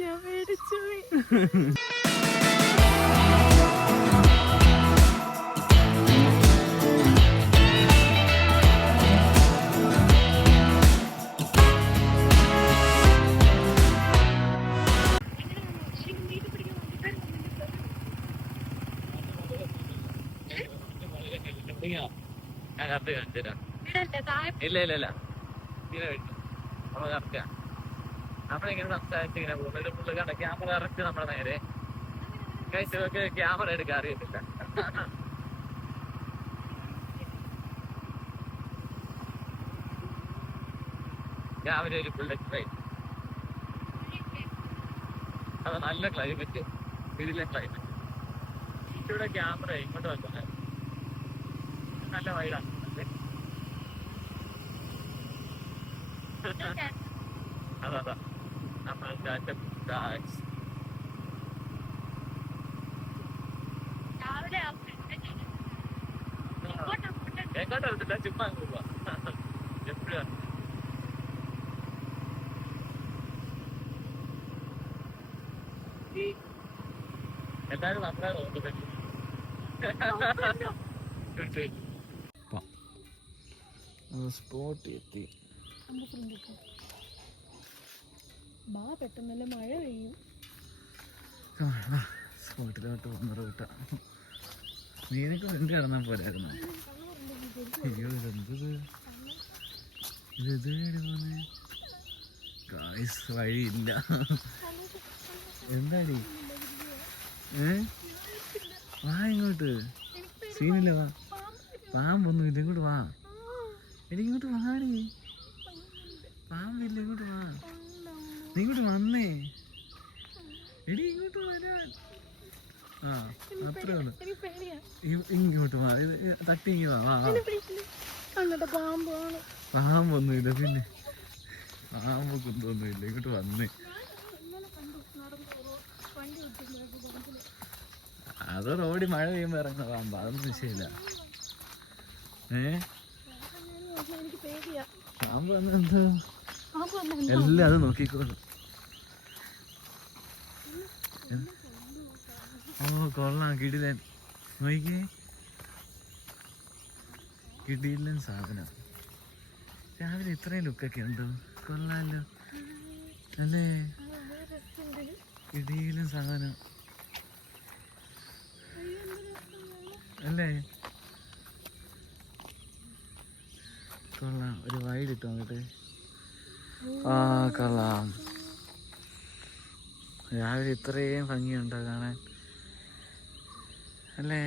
ഞാൻ പേടിച്ചു. ഞാൻ കറക്റ്റ് കാണിച്ചുതരാം ഇടല്ലേ, താഴെ ഇല്ല. ഇല്ല ഇല്ല. ഇങ്ങനെ വെട്ടു നമ്മൾ കറക്റ്റാ നമ്മളിങ്ങനെ സംസാരിച്ച് ഇങ്ങനെ പോകും. ഒരു പുള്ളി കണ്ട ക്യാമറ ഇറക്കി നമ്മുടെ നേരെ. കഴിച്ചവർക്ക് ക്യാമറ എടുക്കാൻ അറിയത്തില്ല. രാവിലെ ഒരു ബുള്ളറ്റ് ട്രെയിൻ അത് നല്ല ക്ലൈമറ്റ് ഇതിലെ ക്ലൈമറ്റ് ഇവിടെ ക്യാമറ ഇങ്ങോട്ട് വെക്കുന്നത് നല്ല വൈഡാണ് അതാ അതാ. ഇങ്ങോട്ടാ. എങ്ങോട്ടാ എടുത്തില്ല ചുമ്മാ പോവാ. എപ്പോഴാ? എല്ലാരും നമ്മളെ നോക്കുന്നത് സ്പോട്ട് എത്തി. ബാ അയ്യോ വഴിയില്ല. എന്താടി? ഏ? വാ ഇങ്ങോട്ട്. സീനില്ല വാ. പാമ്പൊന്നും ഇല്ല ഇങ്ങോട്ട് വാ. എടി ഇങ്ങോട്ട് വാടി. പാമ്പില്ല ഇങ്ങോട്ട് വാ. നീ ഇങ്ങോട്ട് വന്നേ. എടി ഇങ്ങോട്ട് വരാൻ. ആ അത്രയാണ് ഇങ്ങോട്ട് വാ. തട്ടി ഇങ്ങ് വാ പാമ്പൊന്നുമില്ല പിന്നെ. പാമ്പ് കുന്തൊന്നുമില്ല ഇങ്ങോട്ട് വന്നേ. അത് റോഡിൽ മഴ പെയ്യുമ്പോ ഇറങ്ങുന്ന പാമ്പ. അതൊന്നും വിഷയമില്ല. ഏ? പാമ്പ് വന്ന് എന്തോ പാമ്പ് വന്നു എല്ലാം അത് നോക്കിക്കോളും. ഓ കൊള്ളാം കിടിലൻ. നോക്കിക്കേ. കിടിലൻ സാധനം. രാവിലെ ഇത്രയും ലുക്കൊക്കെ ഉണ്ടോ? കൊള്ളാലോ. അല്ലേ? കിടിലൻ സാധനം. അല്ലേ? കൊള്ളാം. ഒരു വൈഡ് ഇട്ടു അങ്ങോട്ട്. ആ കൊള്ളാം. രാവിലെ ഇത്രയും ഭംഗിയുണ്ടോ കാണാൻ? അല്ലേ?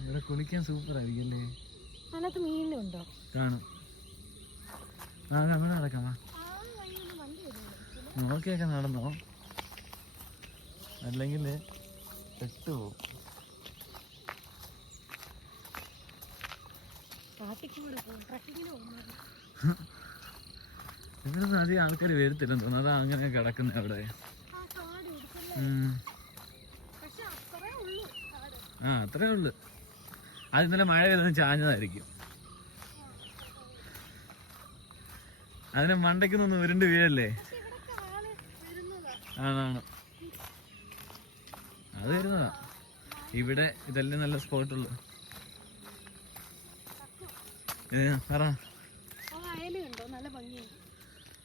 ഇവിടെ കുളിക്കാൻ സൂപ്പർ ആയിരിക്കും അല്ലേ അതിനകത്ത് മീനുണ്ടോ കാണും. ആ നടക്കാം നോക്കിയൊക്കെ നടന്നോ? അല്ലെങ്കിൽ പോകും ഇവിടുന്ന് അധികം ആൾക്കാർ വരത്തില്ലെന്ന് തോന്നുന്നു. അതാ അങ്ങനെ കിടക്കുന്നത് അവിടെ. ആ അത്രേ ഉള്ളൂ അത് ഇന്നലെ മഴ വരുന്ന ചാഞ്ഞതായിരിക്കും. അതിന് മണ്ടയ്ക്കൊന്നും ഉരുണ്ട് വീഴല്ലേ? ആണാണ്. അത് വരുന്നതാ ഇവിടെ ഇതല്ലേ നല്ല സ്പോട്ടുള്ളു. പറ.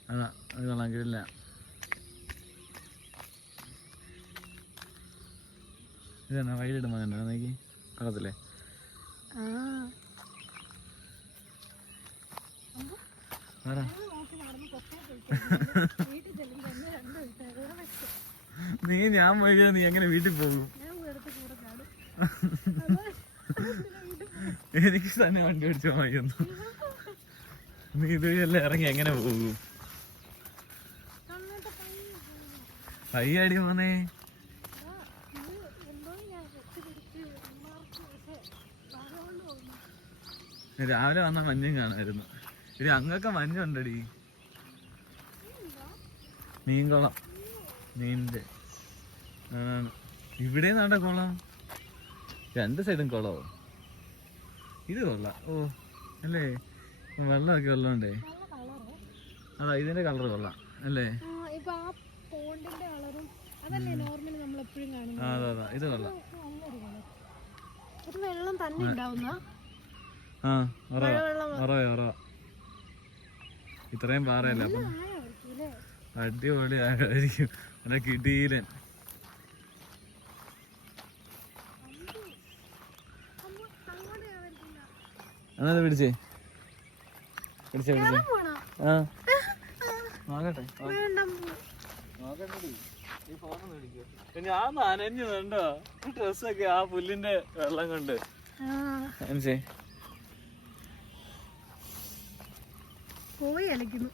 അതാ അത് കൊള്ളാം കിടില്ല ഇതെന്നാ വഴിയിടുമ്പോ കണ്ടോ നോക്കി. കൊള്ളത്തില്ലേ ആ. പറ നോക്കി നടന്ന് കൊക്കേ പോയിട്ട് വീട്ടിൽ ചെല്ലുമ്പോ എന്നെ രണ്ടു ദിവസം വെച്ചു നീ ഞാൻ പോയി നീ എങ്ങനെ വീട്ടിൽ പോകും? എനിക്ക് തന്നെ വണ്ടി ഓടിച്ചു മതിയൊന്നു നീ ഇതുവഴിയല്ലേ ഇറങ്ങി എങ്ങനെ പോകും? കണ്ണിട്ട് കൈ പയ്യാടി പോന്നേ രാവിലെ വന്ന മഞ്ഞും കാണായിരുന്നു. ഇത് അങ്ങൊക്കെ മഞ്ഞുണ്ടടി. മീൻകുളം ആണ് ഇവിടെ നട കുളം. രണ്ട് സൈഡും കുളമോ ഇത് കൊള്ളാം. ഓ അല്ലേ? വെള്ളമൊക്കെ വെള്ളമുണ്ടേ അതാ ഇതിന്റെ കളർ കൊള്ളാം അല്ലേ? അതാ അതാ ഇത് കൊള്ളാം. വെള്ളം തന്നെ ഉണ്ടാവുന്ന? ആ ഇത്രയും പാറയല്ലേ അപ്പം? ആഴായിരിക്കും അല്ലേ? അടിപൊളി ആയിരിക്കും നല്ല കിടീലൻ. എന്നാ പിടിച്ചേ? പിടിച്ചേ പിടിച്ചേ? ആ. നോക്കട്ടെ വേണ്ട. അമ്മ. ഞാൻ നനഞ്ഞു കണ്ടോ ഡ്രസ്സൊക്കെ ആ പുല്ലിന്റെ വെള്ളം കൊണ്ട്. ആ, മനസ്സേ പോയി അലക്കുന്നു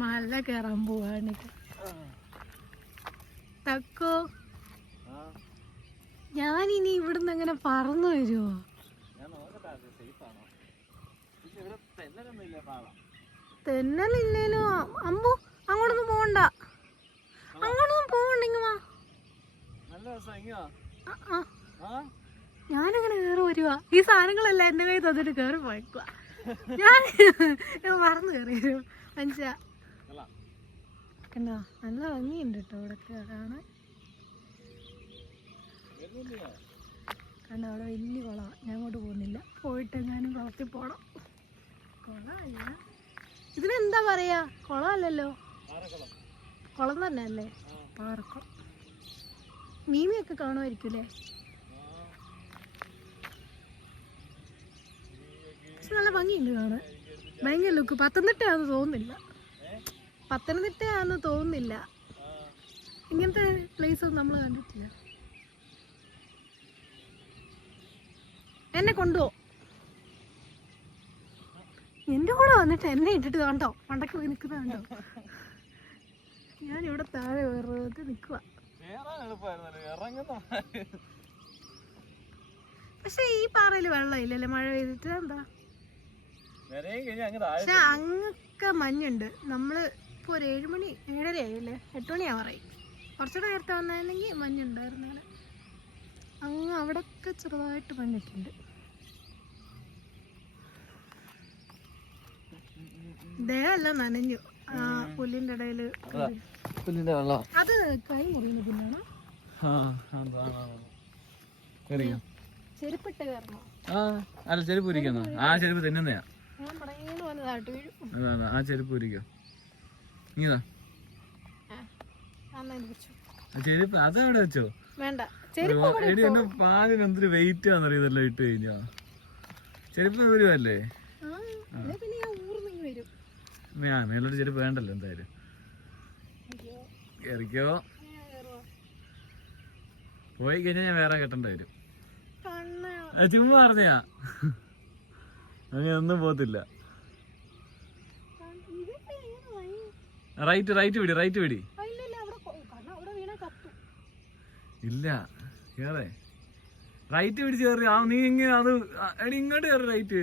മല കയറാൻ പോവാണ്. തക്കോ? ഞാൻ ഇനി ഇവിടുന്ന് അങ്ങനെ പറന്നു വരുമോ തെന്നലില്ലേനോ? അമ്പു അങ്ങോട്ടൊന്നും പോകണ്ട അങ്ങോട്ടൊന്നും പോകണ്ടെങ്കിൽ വാ നല്ല രസം ഇങ്ങോ ആ, ആ. ആ. ഞാനങ്ങനെ കയറി വരുവാ. ഈ സാധനങ്ങളെല്ലാം എന്റെ കയ്യിൽ തന്നിട്ട് കയറി പോയിക്കുക ഞാൻ മറന്നു കയറി വരും കൊള്ളാം നല്ല ഭംഗിയുണ്ട് കേട്ടോ ഇവിടെ കാണാൻ. കണ്ടോ അവിടെ വലിയ കുളമാണ് ഞാൻ അങ്ങോട്ട് പോകുന്നില്ല. പോയിട്ട് എങ്ങാനും കുളത്തിൽ പോണം. കുളമല്ല. ഇതിനെന്താ പറയാ? കുളമല്ലല്ലോ. കുളം തന്നെ അല്ലേ പാറക്കുളം. മീമിയൊക്കെ കാണുമായിരിക്കും അല്ലേ? പക്ഷെ നല്ല ഭംഗിയുണ്ട് കാണാൻ. ഭയങ്കര ലുക്ക് പത്തനംതിട്ടയാണെന്ന് തോന്നുന്നില്ല. പത്തനംതിട്ടയാന്ന് തോന്നുന്നില്ല. ഇങ്ങനത്തെ പ്ലേസ് ഒന്നും നമ്മൾ കണ്ടിട്ടില്ല. എന്നെ കൊണ്ടുപോ. എന്റെ കൂടെ വന്നിട്ട് എന്നെ ഇട്ടിട്ട് കണ്ടോ? പണ്ടൊക്കെ പോയി നിൽക്കുന്ന കണ്ടോ? ഞാൻ ഇവിടെ താഴെ വെറുതെ നിൽക്കുക പക്ഷെ ഈ പാറയിൽ വെള്ളം ഇല്ലല്ലേ? മഴ പെയ്തിട്ട് എന്താ? പക്ഷെ അങ്ങൊക്കെ മഞ്ഞുണ്ട്. നമ്മൾ ഇപ്പൊ ഒരു ഏഴ് മണി ഏഴര ആയില്ലേ? എട്ട് മണി ആവാറായി കുറച്ചുകൂടെ നേരത്തെ വന്നായിരുന്നെങ്കിൽ മഞ്ഞുണ്ടായിരുന്നേനെ അങ്ങ് അവിടെയൊക്കെ ചെറുതായിട്ട് മഞ്ഞിട്ടുണ്ട്. ദേഹമല്ല നനഞ്ഞു. ആ പുല്ലിന്റെ ഇടയിൽ പുല്ലിന്റെ വെള്ളം. അത് കൈ മുറിയുന്ന പുല്ലാണോ. ചെരുപ്പിട്ട് കയറണോ? ആ ചെരുപ്പ് ഇരിക്കുന്നോ ആ ചെരുപ്പ് തിന്നുന്നയാ. ഞാൻ വീഴും. ആ ചെരുപ്പ് ഇരിക്കോ ആ ചെരുപ്പ് അതവിടെ വെച്ചോ? വേണ്ട. എടി എന്റെ പാലിന് എന്തൊരു വെയിറ്റ് ആണെന്നറിയതല്ലോ ഇട്ട് കഴിഞ്ഞാ? ചെരുപ്പ് വരുമല്ലേ ഞാൻ മേലോട്ട് ചെരുപ്പ് വേണ്ടല്ലോ എന്തായാലും. കയറിക്കോ പോയി കഴിഞ്ഞാൽ ഞാൻ വേറെ കെട്ടേണ്ടി വരും. ചുമ്മാ പറഞ്ഞാ അങ്ങനെ ഒന്നും പോത്തില്ല ഇതൊക്കെ എങ്ങനെ വഴി റൈറ്റ് റൈറ്റ് പിടി റൈറ്റ് പിടി ഇല്ല കേറേ. റൈറ്റ് പിടിച്ച് കയറി ആ നീ ഇങ്ങനെ അത് എടി ഇങ്ങോട്ട് കയറി റൈറ്റ്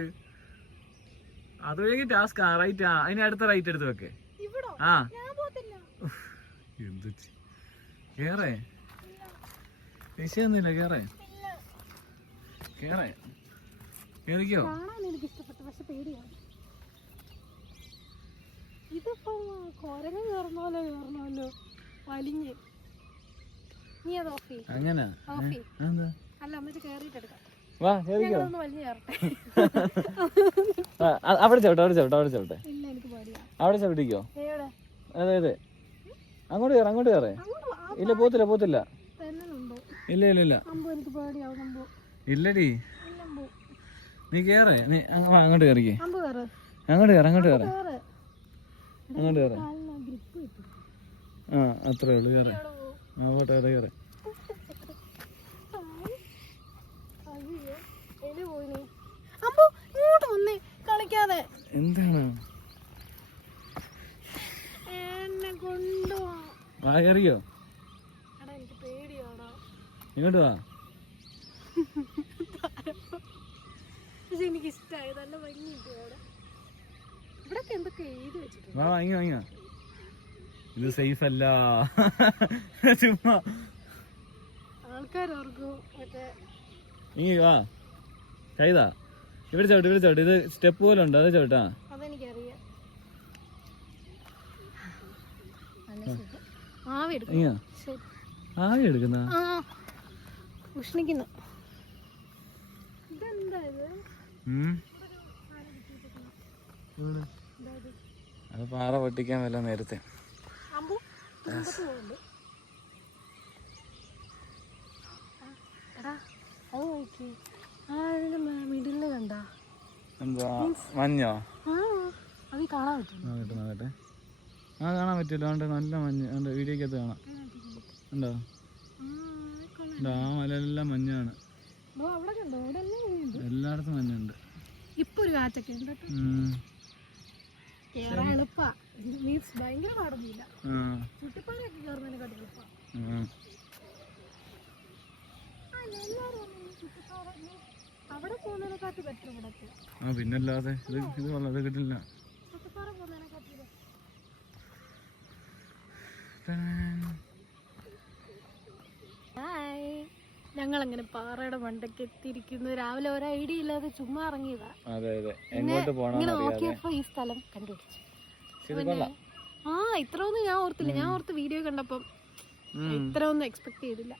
അത് വേഗം ടാസ്ക് ആ റൈറ്റ് ആ. അതിന് അടുത്ത റൈറ്റ് എടുത്ത് വെക്കേ. ആ. എന്ത് കേറേ. വിഷയൊന്നുമില്ല കേറേ. ഇല്ല. കേറേ. കേറിക്കോ കാണാൻ എനിക്ക് ഇഷ്ടപ്പെട്ടു പക്ഷെ പേടിയാണ് ഇതിപ്പോ കൊരങ്ങ് കയറണമല്ലോ കയറണമല്ലോ വലിഞ്ഞ്. നീ അത് ഓഫ് ചെയ്യ്. അങ്ങനെ? ഓഫ് ചെയ്യ്. അല്ല എന്നിട്ട് കേറിട്ട് എടുക്കാം. വാ കേറിക്കോ. ഞങ്ങളൊന്ന് വലിഞ്ഞ് കയറട്ടെ ആ, അവിടെ ചവിട്ടെ അവിടെ ചവിട്ടെ അവിടെ ചവിട്ടെ. ഇല്ല എനിക്ക് പേടിയാ. അവിടെ ചവിട്ടിക്കോ? എവിടെ അതെ അതെ. അങ്ങോട്ട് കയറ അങ്ങോട്ട് കയറേ. ഇല്ല പോത്തില്ല പോത്തില്ല. ഇല്ല ഇല്ല ഇല്ല. ഇല്ലടി. നീ കേറേ. നീ അങ്ങ് അങ്ങോട്ട് കയറിക്കേ അങ്ങോട്ട് കയറ അങ്ങോട്ട് കയറ് അങ്ങോട്ട് കയറ. ആ അത്രേ ഉള്ളു കയറേ. ആ പോട്ടെ കയറേ എന്താണ്? വാ കയറിയോ ഇങ്ങോട്ട് വാ. പക്ഷെ എനിക്ക് ഇഷ്ടമായി നല്ല ഭംഗിയുണ്ട് അവിടെ ഇവിടൊക്കെ എന്തൊക്കെ എഴുതി വെച്ചിട്ടുണ്ട്? വാ വാ ഇങ്ങ ഇത് സേഫ് അല്ല. ചുമ്മാ. നീ വാ. കൈതാ. ഇവിടെ ചവിട്ട് ഇവിടെ ചവിട്ട്. ഇത് സ്റ്റെപ്പ് പോലെ ഉണ്ട്? അത് ചവിട്ടാ. ആവി എടുക്കുന്ന? ഉഷ്ണിക്കുന്നു. ഇതെന്താ ഇത്? ഇതാ ഇത്. അത് പാറ പൊട്ടിക്കാൻ വല്ല നേരത്തെ. എന്താ മഞ്ഞോ? അത് കാണാൻ പറ്റും. നോക്കട്ടെ ആ കാണാൻ നല്ല മഞ്ഞ് വീഡിയോക്കകത്ത് കാണാം. ഉണ്ടോ? ആ മലയെല്ലാം മഞ്ഞാണ്. എല്ലായിടത്തും മഞ്ഞുണ്ട്. ഇപ്പൊ ഒരു കാറ്റൊക്കെ ഉണ്ട്. കേറാൻ എളുപ്പാ. മീൻസ് ഭയങ്കര പാടൊന്നുമില്ല. എളുപ്പാ. അവിടെ പോകുന്നതിനെക്കാട്ടി ബെറ്റർ ഇവിടൊക്കെ ആ പിന്നല്ലാതെ ഇത് ഇത് കൊള്ളാം കിട്ടില്ല ചുട്ടിപ്പാറ പോകുന്നതിനെക്കാട്ടി better. ഹായ് ഞങ്ങൾ അങ്ങനെ പാറയുടെ മണ്ടയ്ക്ക് എത്തിയിരിക്കുന്നു. രാവിലെ ഒരു ഐഡിയ ഇല്ലാതെ ചുമ്മാ ഇറങ്ങിയതാ. അതെ അതെ. എങ്ങോട്ട് പോകണം ഇങ്ങനെ നോക്കിയപ്പോ ഈ സ്ഥലം കണ്ടുപിടിച്ചു. ആ ഇത്ര ഒന്നും ഞാൻ ഓർത്തില്ല. ഞാൻ ഓർത്ത് വീഡിയോ കണ്ടപ്പം. ഇത്ര ഒന്നും എക്സ്പെക്ട് ചെയ്തില്ല.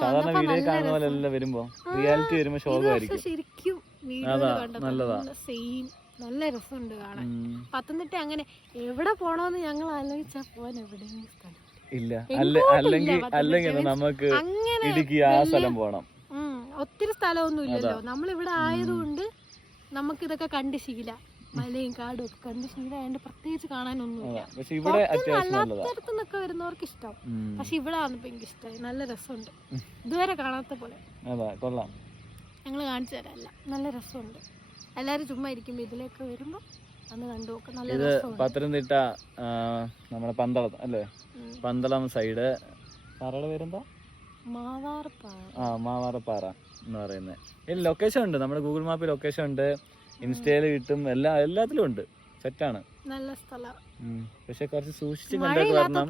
സാധാരണ വീഡിയോ നല്ല കാണുന്ന പോലെ വരുമ്പോ? റിയാലിറ്റി വരുമ്പോ ശോകമായിരിക്കും ശരിക്കും വീഡിയോ സെയിം നല്ല രസമുണ്ട് കാണാൻ. പത്തനംതിട്ട അങ്ങനെ എവിടെ പോണോന്ന് ഞങ്ങൾ ആലോചിച്ചാ പോവാൻ എവിടെയെങ്കിലും സ്ഥലം. ഇല്ല. അല്ലെങ്കിൽ അല്ലെങ്കിൽ നമുക്ക് ഇടുക്കി ആ സ്ഥലം പോണം. ഒത്തിരി സ്ഥലമൊന്നും ഇല്ലല്ലോ. നമ്മളിവിടെ ആയതുകൊണ്ട് നമുക്ക് ഇതൊക്കെ കണ്ട് ശീല. മലയും കാടും ഒക്കെ കണ്ട് ശീലമായതുകൊണ്ട് പ്രത്യേകിച്ച് കാണാനൊന്നുമില്ല. ഇല്ല അല്ലാത്തടത്തു നിന്നൊക്കെ വരുന്നവർക്ക് ഇഷ്ടം. പക്ഷെ ഇവിടെ വന്നപ്പോ എനിക്ക് ഇഷ്ടമായി നല്ല രസമുണ്ട്. ഇതുവരെ കാണാത്ത പോലെ. ഞങ്ങൾ കാണിച്ചു തരാം. നല്ല രസമുണ്ട്. എല്ലാരും ചുമ്മാ ഇരിക്കുമ്പോൾ ഇതിലേക്ക് വരുമ്പോൾ ഇത് പത്തനംതിട്ട നമ്മുടെ പന്തളം അല്ലേ. പന്തളം സൈഡ്. പാറയുടെ പേരെന്താ? ആ മാവാറപ്പാറ എന്ന് പറയുന്നത് ഇല്ല ലൊക്കേഷൻ ഉണ്ട്. നമ്മുടെ ഗൂഗിൾ മാപ്പിൽ ലൊക്കേഷൻ ഉണ്ട്. ഇൻസ്റ്റയിൽ കിട്ടും. എല്ലാ എല്ലാത്തിലും ഉണ്ട്. സെറ്റാണ് നല്ല സ്ഥലം. പക്ഷെ കുറച്ച് സൂക്ഷിച്ച് കണ്ടൊക്കെ വരണം.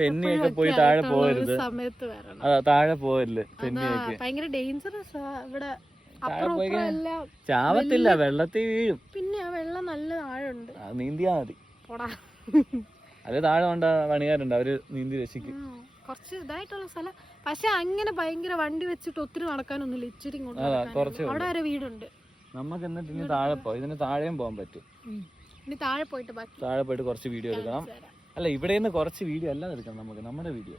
തെന്നിയൊക്കെ പോയി താഴെ പോകരുത്. അതാ താഴെ പോകരുത് തെന്നിയൊക്കെ. ഭയങ്കര ഡേഞ്ചറസ് ഇവിടെ. പോയി ചാവത്തില്ല വെള്ളത്തിൽ വീഴും. പിന്നെ ആ വെള്ളം നല്ല താഴുണ്ട് നീന്തിയാ മതി. അത് താഴെ കൊണ്ട പണികാരുണ്ട് അവർ നീന്തി രക്ഷിക്കും. കുറച്ച് ഇതായിട്ടുള്ള സ്ഥലം. പക്ഷെ അങ്ങനെ ഭയങ്കര വണ്ടി വെച്ചിട്ട് ഒത്തിരി നടക്കാനൊന്നുമില്ല. ഇച്ചിരി ഇങ്ങോട്ട് അവിടെ ഒരു വീടുണ്ട്. നമുക്ക് എന്നിട്ട് ഇനി താഴെ പോവാം ഇതിന് താഴെയും പോകാൻ പറ്റും. ഇനി താഴെ പോയിട്ട് ബാക്കി. താഴെ പോയിട്ട് കുറച്ച് വീഡിയോ എടുക്കണം. അല്ല ഇവിടെ നിന്ന് കുറച്ച് വീഡിയോ എല്ലാം എടുക്കണം നമുക്ക് നമ്മുടെ വീഡിയോ.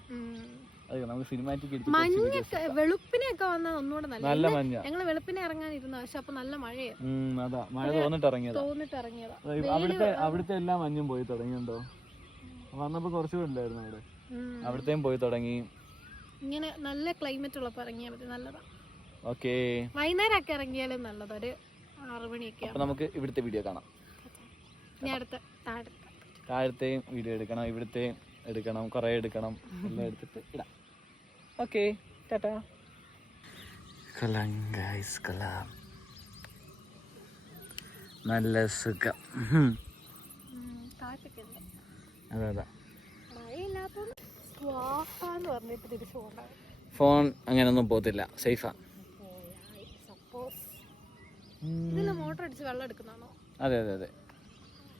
മഞ്ഞൊക്കെ വെളുപ്പിനെയൊക്കെ വന്നാൽ ഒന്നുകൂടെ നല്ല നല്ല മഞ്ഞ. ഞങ്ങൾ വെളുപ്പിനെ ഇറങ്ങാനിരുന്നു പക്ഷെ അപ്പൊ നല്ല മഴയായിരുന്നു അതാ. മഴ തോന്നിട്ട് ഇറങ്ങിയതാ തോന്നിട്ട് ഇറങ്ങിയതാ അവിടുത്തെ അവിടുത്തെ എല്ലാ മഞ്ഞും പോയി തുടങ്ങിയുണ്ടോ? വന്നപ്പോ കുറച്ചുകൂടെ ഇല്ലായിരുന്നു അവിടെ. അവിടത്തെയും പോയി തുടങ്ങി. ഇങ്ങനെ നല്ല ക്ലൈമറ്റ് ഉള്ളപ്പോ ഇറങ്ങിയാൽ മതി നല്ലതാ. ഓക്കെ. വൈകുന്നേരം ഒക്കെ ഇറങ്ങിയാലും നല്ലത് ഒരു ആറുമണിയൊക്കെ നമുക്ക് ഇവിടുത്തെ വീഡിയോ കാണാം. ഇനി അടുത്ത താഴെ താഴത്തെയും വീഡിയോ എടുക്കണം ഇവിടുത്തെയും എടുക്കണം കുറെ എടുക്കണം എല്ലാം എടുത്തിട്ട് ഇടാം. Okay tata. കലാം ഗൈസ് കലാം. നല്ല സുഖം. അതെ അതെ. ഫോൺ അങ്ങനൊന്നും പോത്തില്ല സേഫാ അതെ അതെ അതെ.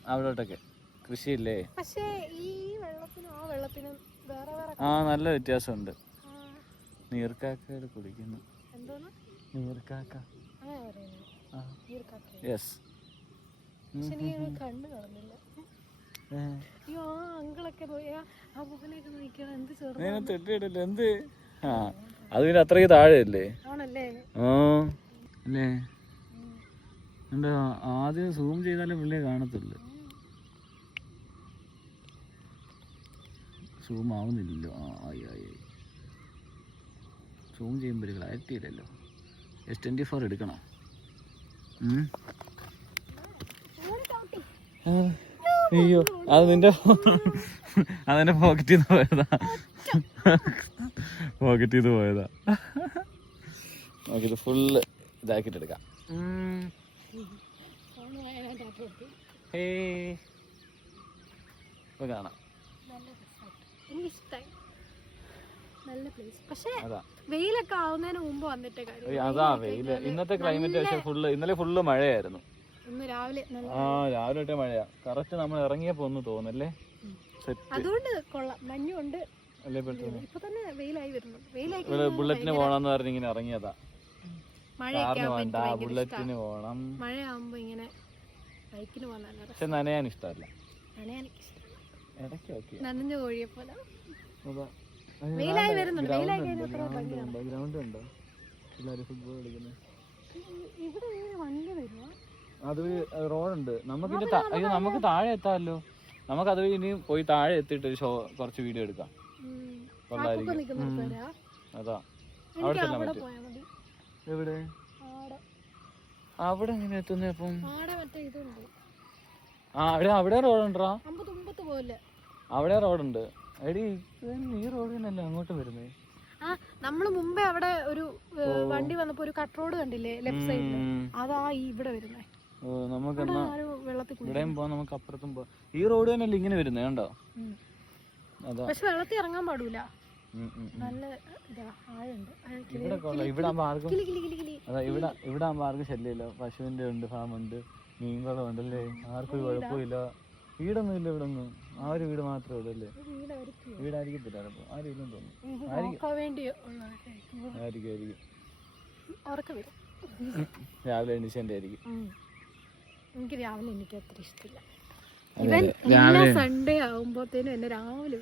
അവിടോട്ടൊക്കെ. കൃഷിയില്ലേ? പക്ഷേ ഈ വെള്ളത്തിനും ആ വെള്ളത്തിനും വേറെ വേറെ ആ നല്ല വ്യത്യാസമുണ്ട്. നീർക്കാക്ക കുടിക്കുന്നു. എന്തോന്ന്? നീർക്കാക്ക. യെസ് പക്ഷെ നീ കണ്ടു അയ്യോ ആ അങ്കിളൊക്കെ പോയി. ആ ആ മുഖലേക്ക് നോക്കിയാണ് എന്ത് ചെറുതാണ്? തെറ്റിയിട്ടില്ല എന്ത്? ആ. അത് പിന്നെ അത്രയ്ക്ക് ആണല്ലേ? ആ. അല്ലേ? ആദ്യം സൂം ചെയ്താലേ പുള്ളിയെ കാണത്തുള്ളു. സൂം ആവുന്നില്ലല്ലോ ആ ആയി ആയി ആയി. സൂം ചെയ്യുമ്പോൾ ക്ലാരിറ്റി ഇല്ലല്ലോ. എസ് ട്വന്റി ഫോർ എടുക്കണോ അയ്യോ അത് നിന്റെ അതെന്റെ പോക്കറ്റിൽ നിന്ന് പോയതാ. പോക്കറ്റിൽ നിന്ന് പോയതാ. നമുക്കിത് ഫുള്ള് ഇതാക്കിയിട്ട് എടുക്കാം. ഏ ഇപ്പൊ കാണാം. എനിക്കിഷ്ടമായി നല്ല പ്ലേസ് പക്ഷേ വെയിലൊക്കെ ആവുന്നതിന് മുമ്പ് വന്നിട്ടേ കാര്യം ഏയ് അതാ വെയിൽ. ഇന്നത്തെ ക്ലൈമറ്റ് പക്ഷെ ഫുള്ള് ഇന്നലെ ഫുള്ള് മഴയായിരുന്നു. ഇന്ന് രാവിലെ ആ രാവിലെ തൊട്ടേ മഴയാ. കറക്റ്റ് നമ്മൾ ഇറങ്ങിയപ്പോ ഒന്ന് തോന്നല്ലേ? അതുകൊണ്ട് കൊള്ളാം. മഞ്ഞുണ്ട് അല്ലേ പെട്ടെന്ന്? ഇപ്പൊ തന്നെ വെയിലായി ബുള്ളറ്റിന് പോണെന്ന് പറഞ്ഞ് ഇങ്ങനെ ഇറങ്ങിയതാ. വേണ്ട ബുള്ളറ്റിന് പോണം. മഴയാകുമ്പോ ഇങ്ങനെ ബൈക്കിന് പോകാൻ പക്ഷെ നനയാൻ ഇഷ്ടമല്ല. നനയാൻ നനഞ്ഞ കോഴിയെ പോലെ വെയിലായി വരുന്നുണ്ട്. വെയിലായി കഴിഞ്ഞാൽ അത്ര ഗ്രൗണ്ട് ഉണ്ടോ ഗ്രൗണ്ട് ഉണ്ടോ. പിള്ളേര് ഫുട്ബോൾ കളിക്കുന്നത് ഇവിടെ ഇങ്ങനെ വണ്ടി വരുവാ? അത് റോഡുണ്ട് നമുക്ക് അയ്യോ നമുക്ക് താഴെ എത്താമല്ലോ. നമുക്ക് അത് ഇനി പോയി താഴെ എത്തിയിട്ട് ഒരു ഷോ കുറച്ച് വീഡിയോ എടുക്കാം. അതാ. അവിടെ ചെല്ലാൻ പറ്റും എവിടെ? അവിടെ. എങ്ങനെ എത്തുന്നേ അപ്പം? ആ അവിടെ അവിടെ റോഡുണ്ടോ അമ്പത് തുമ്പത്ത് പോലെ. അവിടെ റോഡുണ്ട് എടി ഈ റോഡ് തന്നെയല്ലേ അങ്ങോട്ട് വരുന്നേ? ആ നമ്മൾ മുമ്പേ അവിടെ ഒരു വണ്ടി വന്നപ്പോ ഒരു കട്ട് റോഡ് കണ്ടില്ലേ ലെഫ്റ്റ് സൈഡിൽ അതാ ഈ ഇവിടെ വരുന്നേ. ഓ നമുക്ക് എന്നാ വെള്ളത്തിൽ ഇവിടെയും പോവാം നമുക്ക് അപ്പുറത്തും പോവാം. ഈ റോഡ് തന്നെയല്ലേ ഇങ്ങനെ വരുന്നേ കണ്ടോ? അതാ. പക്ഷെ വെള്ളത്തിൽ ഇറങ്ങാൻ പാടൂല. നല്ല ഇവിടെ ഇവിടെ ആകുമ്പോ ആർക്കും അതാ ഇവിടെ ഇവിടെ ആകുമ്പോ ആർക്കും ശല്യമില്ല. പശുവിന്റെ ഉണ്ട് ഫാം ഉണ്ട് മീൻകുളം ഉണ്ടല്ലേ? ആർക്കും കുഴപ്പമില്ല. വീടൊന്നും ഇല്ല ഇവിടെ ഒന്നും ആ ഒരു വീട് മാത്രമേ ഉള്ളൂ അല്ലേ വീടായിരിക്കത്തില്ല ചിലപ്പോ ആരും ഇല്ലെന്ന് തോന്നുന്നു. ആയിരിക്കും ആയിരിക്കും. രാവിലെ എണീച്ചെന്റെ ആയിരിക്കും. എനിക്ക് രാവിലെ എനിക്ക് അത്ര ഇഷ്ടമില്ല. ഇവൻ. എല്ലാ സൺഡേ ആകുമ്പോഴത്തേനും എന്നെ രാവിലെ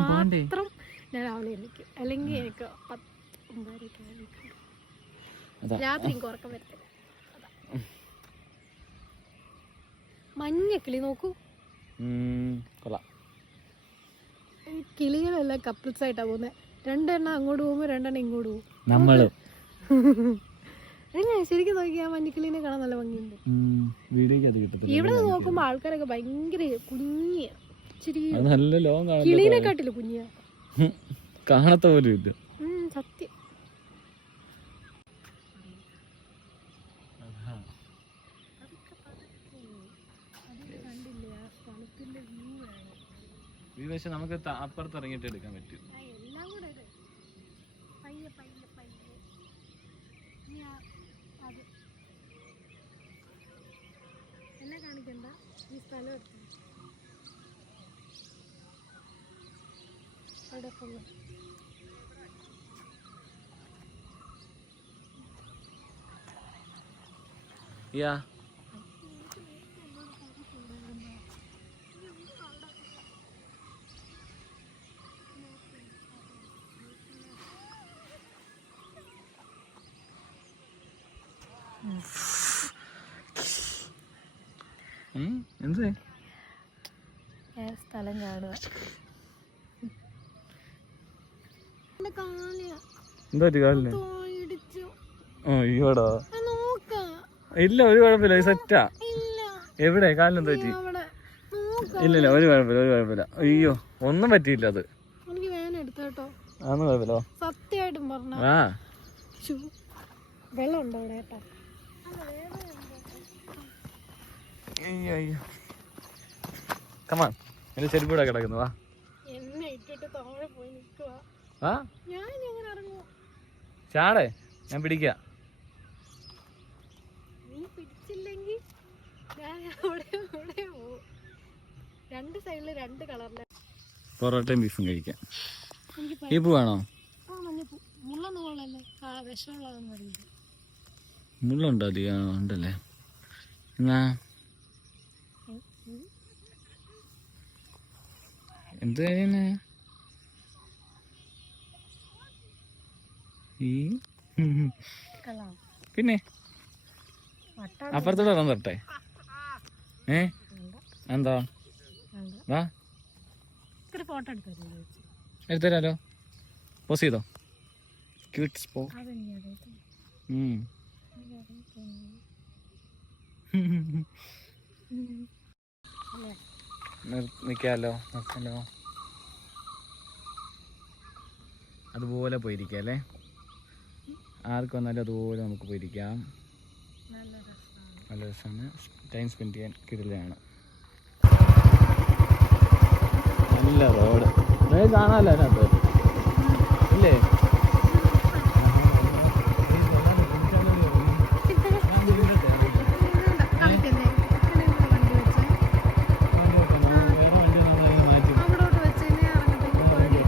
മാത്രം ഞാൻ രാവിലെ എനിക്ക് അല്ലെങ്കിൽ എനിക്ക് പത്ത് ഒമ്പതരയൊക്കെ രാത്രി എനിക്ക് ഉറക്കം വരത്തില്ല. അതാ. മഞ്ഞ കിളി നോക്കൂ. കൊള്ളാം. കിളികളെല്ലാം കപ്പിൾസ് ആയിട്ടാ പോകുന്നത് രണ്ടെണ്ണം അങ്ങോട്ട് പോകുമ്പോൾ രണ്ടെണ്ണം ഇങ്ങോട്ട് പോകും. നമ്മൾ. ശരിക്കും നോക്കി ആ മഞ്ഞക്കിളിനെ കാണാൻ നല്ല ഭംഗിയുണ്ട്. ഇവിടെ നോക്കുമ്പോ ആൾക്കാരൊക്കെ ഭയങ്കര കുഞ്ഞിയ. ഇച്ചിരി കിളീനെ കാട്ടില്ല കുഞ്ഞിയ? കാണത്ത പോലും ഇല്ല ഉം, സത്യം കണ്ടില്ലേ ആ സ്ഥലത്തിന്റെ വ്യൂ ആണ് ഈ പക്ഷെ നമുക്ക് അപ്പുറത്ത് ഇറങ്ങിയിട്ട് എടുക്കാൻ പറ്റും. എന്നെ കാണിക്കണ്ട. ഈ സ്ഥലം എടുത്തു. അവിടെ ഫുള്ള് യാ. എന്ത്? സ്ഥലം കാണുക. എന്റെ കാൽ. എന്താ പറ്റി കാലിന്? തോയിടിച്ചു അയ്യോടാ. നോക്കാം. ഇല്ല ഒരു കുഴപ്പമില്ല സെറ്റാ ഇല്ല. എവിടെ? കാലിന് എന്താ പറ്റി? ഇല്ല ഇല്ല ഒരു കുഴപ്പമില്ല ഒരു കുഴപ്പമില്ല. അയ്യോ ഒന്നും പറ്റിയില്ല അത്. കുഴപ്പമില്ല. സത്യമായിട്ടും പറഞ്ഞു. ആ. വെള്ളം ഉണ്ടോ ഇവിടെ കേട്ടോ അയ്യോ അയ്യോ കമാൻ എന്റെ ചെരുപ്പ് ഇവിടെ കിടക്കുന്നു വാ. ആ? ചാടേ ഞാൻ പിടിക്ക. പൊറോട്ടയും ബീഫും കഴിക്കാം. ഈ വിഷമുള്ളതൊന്നും അറിയില്ല. മുള്ളുണ്ടോ അധികം? ഉണ്ടല്ലേ. എന്നാ? എന്ത് ഈ പിന്നെ? അപ്പുറത്തോട്ട് വരാൻ തരട്ടെ ഏ? എന്താ? വാ. എടുത്തരാലോ പോസ് ചെയ്തോ? ക്യൂട്ട് പോ ഉം. അല്ലേ നിർ- നിക്കാലോ നിക്കാലോ അതുപോലെ പോയിരിക്കാം അല്ലേ? ആർക്ക് വന്നാലും അതുപോലെ നമുക്ക് പോയിരിക്കാം. നല്ല രസമാണ് ടൈം സ്പെൻഡ് ചെയ്യാൻ കിടലാണ്. നല്ല റോഡ് നിങ്ങൾക്ക് കാണാമല്ലോ അതിനകത്ത്. ഇല്ലേ കളിക്കുന്നേ വണ്ടി വെച്ചേ അവിടോട്ട് വെച്ചേനെ ഇറങ്ങട്ടെ പേടി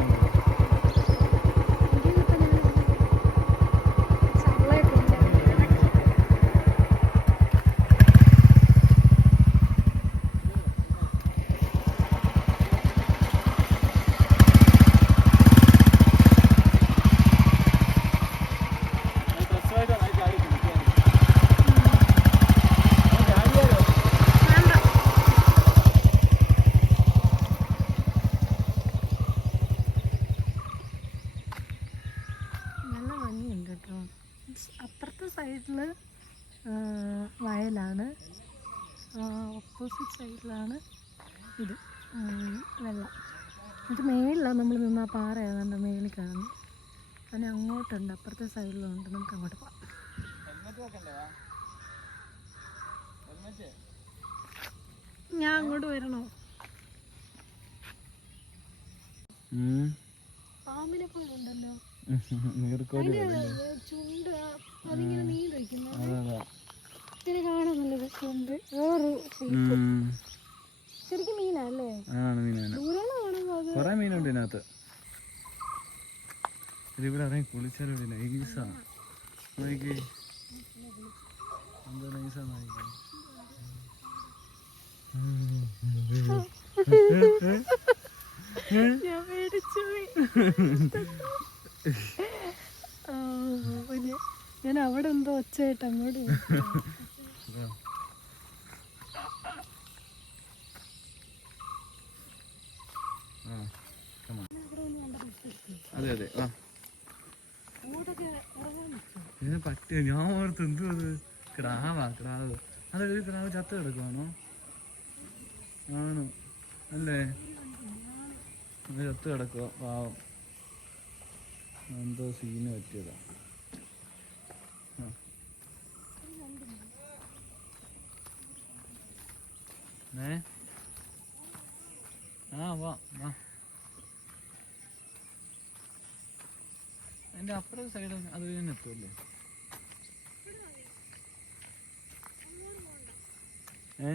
വേണ്ട നല്ല ഭംഗിയുണ്ട് കേട്ടോ അപ്പുറത്തെ സൈഡിൽ വയലാണ് ഓപ്പോസിറ്റ് സൈഡിലാണ് ഇത് ഉം, വെള്ളം ഇത് മേളിലാണ് നമ്മൾ നിന്ന് ആ പാറ ഏതാണ്ട് മേളിൽ കാണുന്നു അങ്ങനെ അങ്ങോട്ടുണ്ട് അപ്പുറത്തെ സൈഡിലുണ്ട്. നമുക്ക് അങ്ങോട്ട് പോകാം ഞാൻ അങ്ങോട്ട് വരണോ? പാമ്പിനെ പോലെ ഉണ്ടല്ലോ. ചുണ്ട് അതിങ്ങനെ ഇതിന് കാണാൻ നല്ലത് ചുണ്ട് വേറൊരു. ശരിക്കും മീനല്ലേ? ആണ് മീനാണ്. ദൂരെയാണ് കാണുമ്പോൾ അത്? കൊറേ മീനുണ്ട് ഇതിനകത്ത്. ഇത് ഇവിടെ അറിയാൻ കുളിച്ചാലും നൈസാ. നോക്കി എന്താ നൈസാ നോക്കി ഞാൻ പേടിച്ചു പോയി. ആ, പിന്നെ ഞാൻ അവിടെ എന്തോ ഒച്ചയായിട്ട് അങ്ങോട്ട് പോയി. ആ come on. അതെ അതെ. ആ? ഇതിനെ പറ്റിയ ഞാൻ ഓർത്ത് എന്തോ അത് കിടാവാ കിടാവ് അതൊരു കിടാവ് ചത്ത് കിടക്കുവാണോ? ആണോ? അല്ലേ? ചത്ത് കിടക്കുക പാവം. എന്തോ സീന് പറ്റിയതാ. ഏ? ആ വാ വാ. എന്റെ അപ്പുറം സൈഡ് അത് തന്നെ എത്തുമല്ലേ ഏ?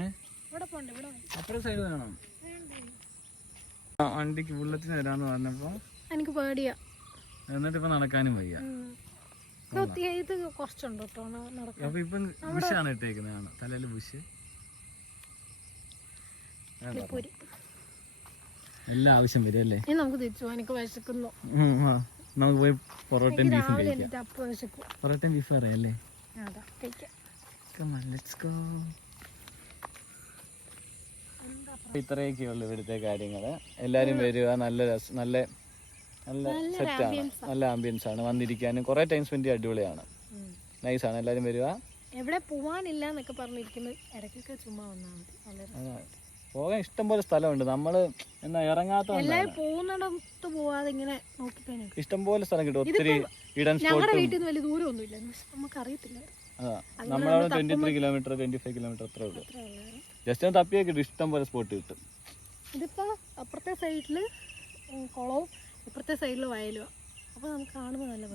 അപ്പുറത്തെ സൈഡ് വേണം. വണ്ടിക്ക് ബുള്ളറ്റിന് വരാന്ന് പറഞ്ഞപ്പോ എനിക്ക് പേടിയാ. എന്നിട്ട് ഇപ്പൊ നടക്കാനും വയ്യ. ഇത് കുറച്ചുണ്ട് അപ്പൊ ഇപ്പൊ ബുഷാണ് ഇട്ടേക്കുന്നതാണ്. തലയിൽ ബുഷ് എല്ലാ ആവശ്യം വരും അല്ലേ? നമുക്ക് തിരിച്ചു എനിക്ക് വിശക്കുന്നു. നമുക്ക് പോയി പൊറോട്ടയും ബീഫും കഴിക്കാം. പൊറോട്ടയും ബീഫും അറിയാല്ലേ അതാ ലെറ്റ്സ് ഗോ ഇത്രയൊക്കെയുള്ളു ഇവിടുത്തെ കാര്യങ്ങൾ. എല്ലാരും വരിക നല്ല രസം നല്ല നല്ല സെറ്റാണ് നല്ല ആംബിയൻസ് ആണ്. വന്നിരിക്കാനും കുറെ ടൈം സ്പെൻഡ് ചെയ്യാൻ അടിപൊളിയാണ്. ആണ്. എല്ലാരും വരിക. എവിടെ പോവാനില്ല എന്നൊക്കെ പറഞ്ഞിരിക്കുന്നത് ഇടയ്ക്കൊക്കെ ചുമ്മാ വന്നാൽ മതി. പോകാൻ ഇഷ്ടം പോലെ സ്ഥലമുണ്ട്. നമ്മൾ എന്നാ ഇറങ്ങാത്ത എല്ലാവരും പോകുന്നിടത്ത് പോവാതെ ഇങ്ങനെ ഇഷ്ടം പോലെ സ്ഥലം കിട്ടും. ഒത്തിരി ഇടൻ ഞങ്ങളുടെ സ്പോട്ടും വീട്ടിൽ നിന്ന് വലിയ ദൂരമൊന്നുമില്ല. നമുക്ക് അറിയത്തില്ല അതാ. നമ്മളവിടെ twenty three kilometre twenty five kilometre അത്രേ ഉള്ളൂ. ജസ്റ്റ് ഒന്ന് തപ്പിയൊക്കെ കിട്ടും ഇഷ്ടം പോലെ സ്പോട്ട് കിട്ടും. ഇതിപ്പോ അപ്പുറത്തെ സൈഡിൽ കുളവും ഇപ്പുറത്തെ സൈഡിൽ വയലുവാ. അപ്പൊ നമുക്ക് കാണുമ്പോൾ നല്ല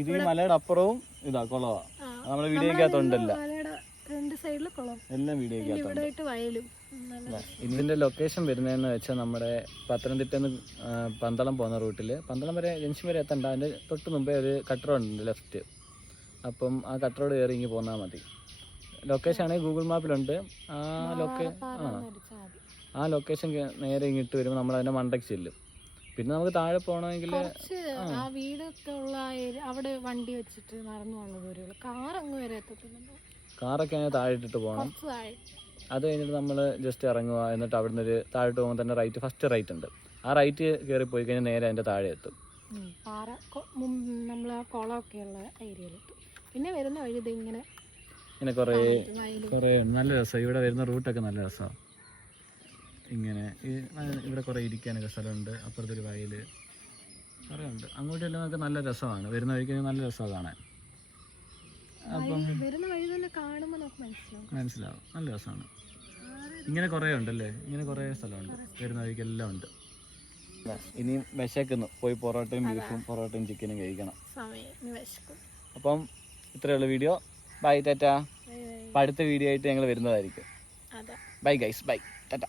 ഇത് ഈ മലയുടെ അപ്പുറവും ഇതാ കുളവാ. നമ്മുടെ വീടിനകത്തുണ്ടല്ലോ രണ്ട് കുളം. എല്ലാം വയലും. ഇതിന്റെ ലൊക്കേഷൻ വരുന്നതെന്ന് വെച്ചാൽ നമ്മുടെ പത്തനംതിട്ട പന്തളം പോകുന്ന റൂട്ടിൽ പന്തളം വരെ ജംഗ്ഷൻ വരെ എത്തണ്ട. അതിന്റെ തൊട്ട് മുമ്പേ ഒരു കട്ട് റോഡ് ഉണ്ട് ലെഫ്റ്റ് അപ്പം ആ കട്ട് റോഡ് കയറി ഇങ്ങ് പോന്നാൽ മതി. ലൊക്കേഷൻ ആണെങ്കിൽ ഗൂഗിൾ മാപ്പിലുണ്ട് ആ ലൊക്കേ ആ. ആ ലൊക്കേഷൻ നേരെ ഇങ്ങോട്ട് വരുമ്പോൾ നമ്മൾ അതിന്റെ മണ്ടയ്ക്ക് ചെല്ലും. പിന്നെ നമുക്ക് താഴെ പോകണമെങ്കിൽ ആ. വീടൊക്കെ ഉള്ള അവിടെ വണ്ടി വെച്ചിട്ട് നടന്നു പോകുന്ന ദൂരമുള്ളൂ. കാർ അങ്ങ് വരെ എത്തത്തില്ലല്ലോ കാറൊക്കെ അങ്ങനെ താഴെ ഇട്ടിട്ട് പോകണം അത് കഴിഞ്ഞിട്ട് നമ്മൾ ജസ്റ്റ് ഇറങ്ങുക. എന്നിട്ട് അവിടുന്ന് ഒരു താഴോട്ട് പോകുമ്പോൾ തന്നെ റൈറ്റ് ഫസ്റ്റ് റൈറ്റ് ഉണ്ട്. ആ റൈറ്റ് കയറി പോയി കഴിഞ്ഞാൽ നേരെ അതിന്റെ താഴെ എത്തും. പാറ നമ്മൾ ഏരിയയിലെത്തും പിന്നെ വരുന്ന വഴി ഇത് ഇങ്ങനെ ഇങ്ങനെ കുറേ കുറേ നല്ല രസമാണ് ഇവിടെ വരുന്ന റൂട്ടൊക്കെ നല്ല രസമാണ് ഇങ്ങനെ ഇവിടെ കുറേ ഇരിക്കാനൊക്കെ സ്ഥലമുണ്ട്. അപ്പുറത്തൊരു വയൽ കുറേ ഉണ്ട്. അങ്ങോട്ടെല്ലാം നമുക്ക് നല്ല രസമാണ്. വരുന്ന വഴിക്ക് നല്ല രസമാണ് കാണാൻ. അപ്പം വഴി- വരുന്ന വഴി തന്നെ കാണുമ്പോൾ നമുക്ക് മനസ്സിലാവും. മനസ്സിലാവും. നല്ല രസമാണ്. ഇങ്ങനെ കുറേ ഉണ്ടല്ലേ? ഇങ്ങനെ കുറേ സ്ഥലമുണ്ട്. വരുന്ന വഴിക്ക് എല്ലാം ഉണ്ട്. ഇനിയും വിശക്കുന്നു. പോയി പൊറോട്ടയും ബീഫും പൊറോട്ടയും ചിക്കനും കഴിക്കണം. അപ്പം ഇത്രയുള്ള വീഡിയോ. ബൈ ടാറ്റ. അടുത്ത വീഡിയോ ആയിട്ട് ഞങ്ങൾ വരുന്നതായിരിക്കും. Bye guys. Bye tata.